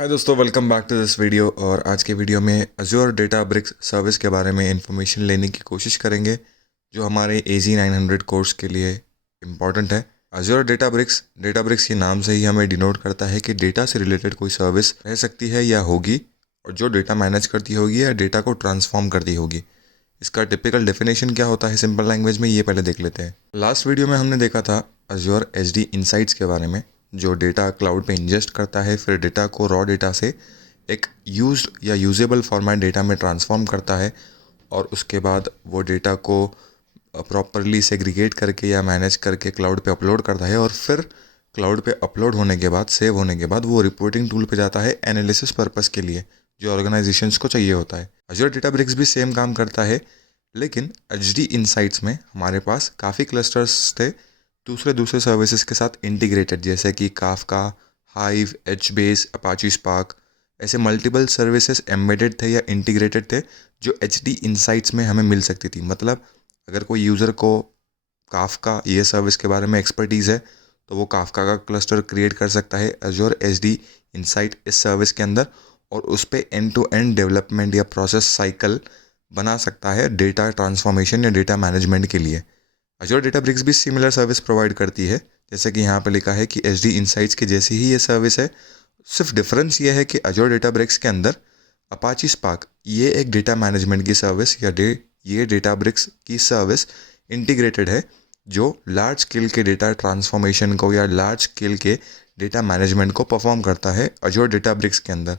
हाय दोस्तों, welcome back to this video. और आज के वीडियो में अज़ूर डेटाब्रिक्स सर्विस के बारे में इंफॉर्मेशन लेने की कोशिश करेंगे जो हमारे AZ900 कोर्स के लिए इम्पॉर्टेंट है। अज़ूर डेटाब्रिक्स के नाम से ही हमें डिनोट करता है कि डेटा से रिलेटेड कोई सर्विस रह सकती है या होगी, और जो डेटा मैनेज करती होगी या डेटा को ट्रांसफॉर्म करती होगी। इसका टिपिकल डेफिनेशन क्या होता है सिंपल लैंग्वेज में, ये पहले देख लेते हैं। लास्ट वीडियो में हमने देखा था अज़ूर SD इनसाइट्स के बारे में, जो डेटा क्लाउड पे इंजेस्ट करता है, फिर डेटा को रॉ डेटा से एक यूज्ड या यूजेबल फॉर्मेट डेटा में ट्रांसफॉर्म करता है, और उसके बाद वो डेटा को प्रॉपरली सेग्रीगेट करके या मैनेज करके क्लाउड पे अपलोड करता है, और फिर क्लाउड पे अपलोड होने के बाद, सेव होने के बाद वो रिपोर्टिंग टूल पे जाता है एनालिसिस पर्पस के लिए, जो ऑर्गेनाइजेशंस को चाहिए होता है। अज़ूर डेटाब्रिक्स भी सेम काम करता है, लेकिन HD इनसाइट्स में हमारे पास काफ़ी क्लस्टर्स थे दूसरे सर्विसेज के साथ इंटीग्रेटेड, जैसे कि Kafka, hive, HBase, Apache spark. ऐसे मल्टीपल सर्विसेज एम्बेडेड थे या इंटीग्रेटेड थे जो HD इनसाइट्स में हमें मिल सकती थी। मतलब अगर कोई यूज़र को काफका ये सर्विस के बारे में एक्सपर्टीज़ है तो वो काफका का क्लस्टर क्रिएट कर सकता है अज़ूर SD इनसाइट इस सर्विस के अंदर, और उस पर एंड टू एंड डेवलपमेंट या प्रोसेस साइकिल बना सकता है डेटा ट्रांसफॉर्मेशन या डेटा मैनेजमेंट के लिए। अज़ूर डेटाब्रिक्स भी सिमिलर सर्विस प्रोवाइड करती है, जैसे कि यहाँ पे लिखा है कि HD इनसाइट्स की जैसी ही ये सर्विस है। सिर्फ डिफरेंस ये है कि अज़ूर डेटाब्रिक्स के अंदर अपाची स्पार्क ये एक डेटा मैनेजमेंट की सर्विस या ये डेटाब्रिक्स की सर्विस इंटीग्रेटेड है, जो लार्ज स्केल के डेटा ट्रांसफॉर्मेशन को या लार्ज स्केल के डेटा मैनेजमेंट को परफॉर्म करता है अज़ूर डेटाब्रिक्स के अंदर।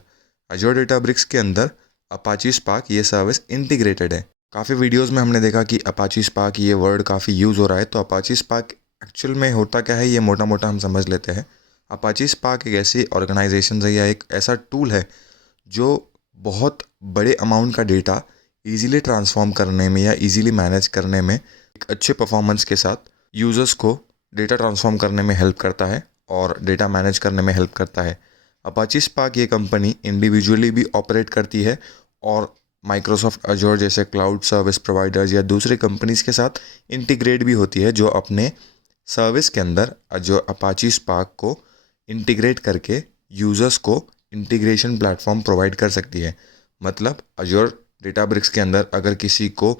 अज़ूर डेटाब्रिक्स के अंदर अपाची स्पार्क ये सर्विस इंटीग्रेटेड है। काफ़ी वीडियोस में हमने देखा कि अपाची स्पार्क ये वर्ड काफ़ी यूज़ हो रहा है, तो अपाची स्पार्क एक्चुअल में होता क्या है ये मोटा मोटा हम समझ लेते हैं। अपाची स्पार्क एक ऐसी ऑर्गेनाइजेशन है या एक ऐसा टूल है जो बहुत बड़े अमाउंट का डेटा इजीली ट्रांसफॉर्म करने में या इजीली मैनेज करने में एक अच्छे परफॉर्मेंस के साथ यूज़र्स को डेटा ट्रांसफॉर्म करने में हेल्प करता है और डेटा मैनेज करने में हेल्प करता है। अपाची स्पार्क ये कंपनी इंडिविजुअली भी ऑपरेट करती है और माइक्रोसॉफ्ट अज़ूर जैसे क्लाउड सर्विस प्रोवाइडर्स या दूसरे कंपनीज़ के साथ इंटीग्रेट भी होती है, जो अपने सर्विस के अंदर जो अपाची स्पार्क को इंटीग्रेट करके यूज़र्स को इंटीग्रेशन प्लेटफॉर्म प्रोवाइड कर सकती है। मतलब अज़ूर डेटाब्रिक्स के अंदर अगर किसी को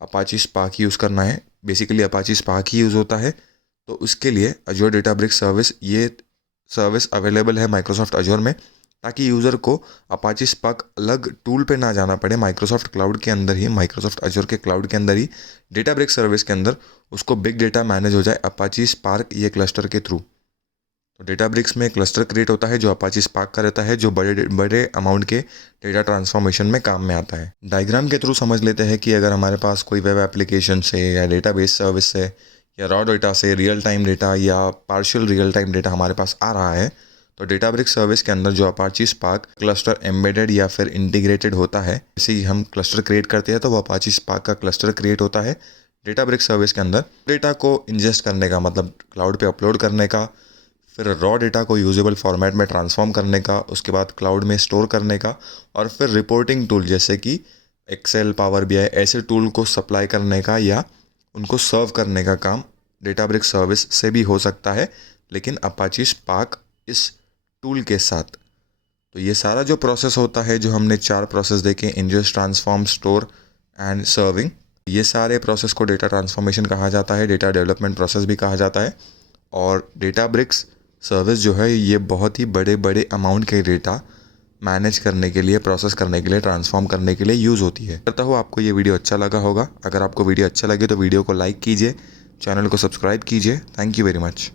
अपाची स्पार्क यूज़ करना है, बेसिकली अपाची स्पार्क ही यूज़ होता है, तो उसके लिए अज़ूर डेटाब्रिक्स सर्विस अवेलेबल है माइक्रोसॉफ्ट अज़ूर में, ताकि यूज़र को अपाची स्पार्क अलग टूल पे ना जाना पड़े। माइक्रोसॉफ्ट क्लाउड के अंदर ही, माइक्रोसॉफ्ट अज़ूर के क्लाउड के अंदर ही डेटाब्रिक्स सर्विस के अंदर उसको बिग डेटा मैनेज हो जाए अपाची स्पार्क ये क्लस्टर के थ्रू। तो डेटाब्रिक्स में क्लस्टर क्रिएट होता है जो अपाची स्पार्क का रहता है, जो बड़े बड़े अमाउंट के डेटा ट्रांसफॉर्मेशन में काम में आता है। डायग्राम के थ्रू समझ लेते हैं कि अगर हमारे पास कोई वेब एप्लीकेशन से या डेटाबेस सर्विस से या रॉ डेटा से रियल टाइम डेटा या पार्शियल रियल टाइम डेटा हमारे पास आ रहा है, तो डेटाब्रिक्स सर्विस के अंदर जो अपाची स्पार्क क्लस्टर एम्बेडेड या फिर इंटीग्रेटेड होता है, जैसे ही हम क्लस्टर क्रिएट करते हैं तो वो अपाची स्पार्क का क्लस्टर क्रिएट होता है डेटाब्रिक्स सर्विस के अंदर। डेटा को इंजेस्ट करने का मतलब क्लाउड पे अपलोड करने का, फिर रॉ डेटा को यूजेबल फॉर्मेट में ट्रांसफॉर्म करने का, उसके बाद क्लाउड में स्टोर करने का, और फिर रिपोर्टिंग टूल जैसे कि एक्सेल, पावर BI ऐसे टूल को सप्लाई करने का या उनको सर्व करने का काम डेटाब्रिक्स सर्विस से भी हो सकता है, लेकिन अपाची स्पार्क इस टूल के साथ। तो ये सारा जो प्रोसेस होता है, जो हमने 4 प्रोसेस देखे, ingest, transform, store and serving, ये सारे प्रोसेस को डेटा ट्रांसफॉर्मेशन कहा जाता है, डेटा डेवलपमेंट प्रोसेस भी कहा जाता है। और डेटाब्रिक्स सर्विस जो है ये बहुत ही बड़े बड़े अमाउंट के डेटा मैनेज करने के लिए, प्रोसेस करने के लिए, ट्रांसफॉर्म करने के लिए यूज़ होती है। करता हूँ आपको ये वीडियो अच्छा लगा होगा। अगर आपको वीडियो अच्छा लगे तो वीडियो को लाइक कीजिए, चैनल को सब्सक्राइब कीजिए। Thank you very much.